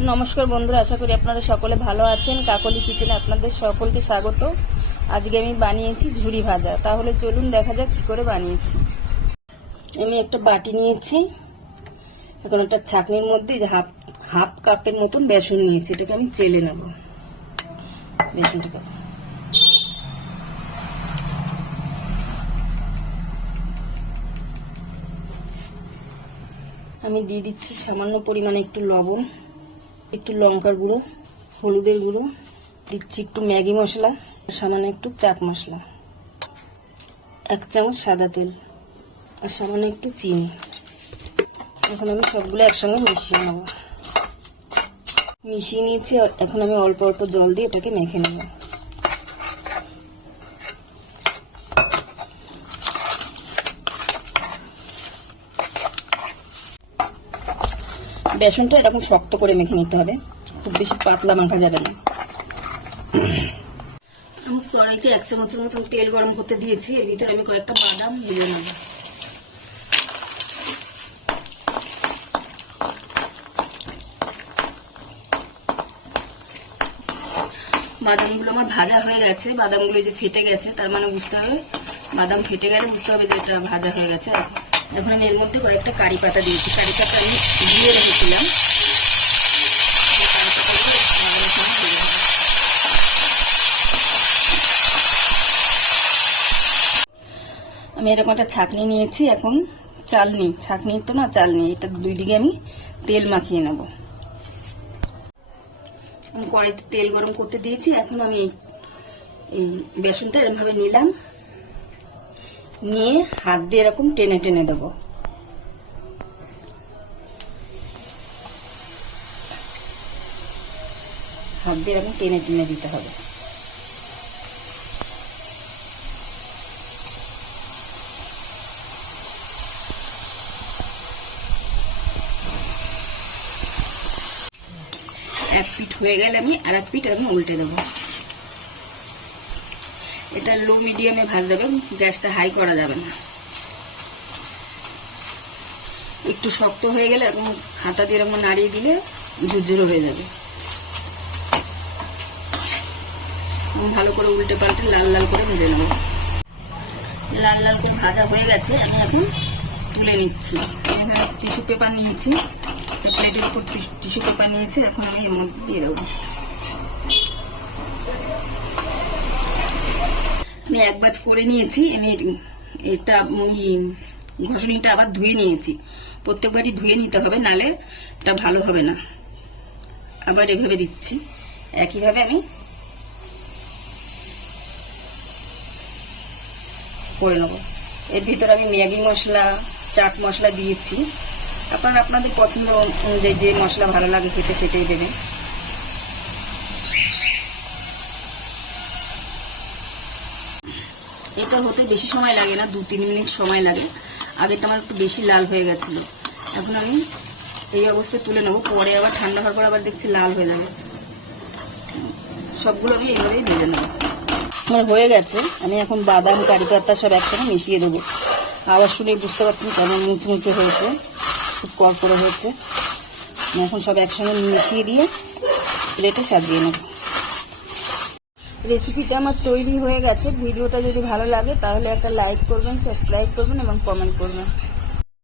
নমস্কার বন্ধুরা, আশা করি আপনারা সকলে ভালো আছেন। কাকলি কিচেনে আপনাদের সকলকে স্বাগত। আজকে আমি বানিয়েছি ঝুড়ি ভাজা। তাহলে চলুন দেখা যাক কী করে বানিয়েছি। আমি একটা বাটি নিয়েছি। এখন একটা ছাকনির মধ্যে হাফ হাফ কাপের মতন বেসন নিয়েছি। এটাকে আমি চেলে নেব। বেসনটাকে। আমি দিয়ে দিচ্ছি সামান্য পরিমাণে একটু লবণ। একটু লঙ্কার গুঁড়ো, হলুদের গুঁড়ো, দিচ্ছি একটু ম্যাগি মশলা, সামান্য একটু চাট মশলা, এক চামচ সাদা তেল আর সামান্য একটু চিনি। এখন আমি সবগুলো একসঙ্গে মিশিয়ে নেব। মিশিয়ে নিয়েছি, এখন আমি অল্প অল্প জল দিয়ে এটাকে মেখে নেব। বেসনটা এরকম শক্ত করে মেখে নিতে হবে। খুব বেশি পাতলা মাখা যাবে না। আমি কড়াইতে এক চামচের মতন তেল গরম করতে দিয়েছি। এর ভিতরে আমি কয়েকটা বাদাম দিয়ে নেব বাদামগুলো আমার ভাজা হয়ে গেছে। বাদামগুলো যে ফেটে গেছে, তার মানে বুঝতে হবে। বাদাম ফেটে গেলে বুঝতে হবে যে এটা ভাজা হয়ে গেছে। এখন আমি এর মধ্যে কয়েকটা কারি পাতা দিয়েছি, কারি পাতা আমি দিয়ে রেখেছিলাম। আমি এরকম একটা ছাকনি নিয়েছি এখন, চালনি, ছাকনি তো না, চালনি, এটা দুই দিকে আমি তেল মাখিয়ে নেব। আমি কড়াইতে তেল গরম করতে দিয়েছি, এখন আমি এই- বেসনটা এরকমভাবে নিলাম। নিয়ে হাত দিয়ে এরকম টেনে টেনে দেবো। হাত দিয়ে এরকম টেনে টেনে দিতে হবে। এক পিঠ হয়ে গেলে আমি আর এক পিঠ আমি উল্টে দেবো। এটা লো মিডিয়ামে হবে গ্যাসটা হাই করা যাবে না। একটু শক্ত হয়ে গেলে এরকম হাতা দিয়ে এরকম নাড়িয়ে দিলে ঝুরঝুরো হয়ে যাবে। ভালো করে উল্টে পাল্টে লাল লাল করে ভেজে নেব। লাল লাল করে ভাজা হয়ে গেছে, আমি এখন তুলে নিচ্ছি। টিস্যু পেপার নিয়েছি। প্লেটের উপর টিস্যু পেপার নিয়েছি, এখন আমি এর মধ্যে দিয়ে দেবো। এক বাজ করে নিয়েছি, আমি এটা ঘষণিটা আবার ধুয়ে নিয়েছি। প্রত্যেকবারই ধুয়ে নিতে হবে, নালে এটা ভালো হবে না। আবার এভাবে দিচ্ছি। একইভাবে আমি করে নেব। এর ভিতরে আমি ম্যাগি মশলা, চাট মশলা দিয়েছি। আপনারা আপনাদের পছন্দ অনুযায়ী যে মশলা ভালো লাগে খেতে সেটাই দেবেন। এটা হতে বেশি সময় লাগে না দু তিন মিনিট সময় লাগে। আগেরটা আমার একটু বেশি লাল হয়ে গেছিল। এখন আমি এই অবস্থায় তুলে নেব, পরে আবার ঠান্ডা হওয়ার পর আবার দেখছি লাল হয়ে যাবে। সবগুলো আমি এইভাবেই ভেজে নেব। আমার হয়ে গেছে, আমি এখন বাদাম, কারি পাতা সব একসাথে মিশিয়ে দেবো। আবার শুনে বুঝতে পারছেন কেমন মুচমুচে হয়েছে, খুব কড়কড়ে হয়েছে। এখন সব একসঙ্গে মিশিয়ে দিয়ে প্লেটে সাজিয়ে নেব। রেসিপিটা আমার তৈরি হয়ে গেছে। ভিডিওটা যদি ভালো লাগে, তাহলে একটা লাইক করবেন সাবস্ক্রাইব করবেন এবং কমেন্ট করবেন।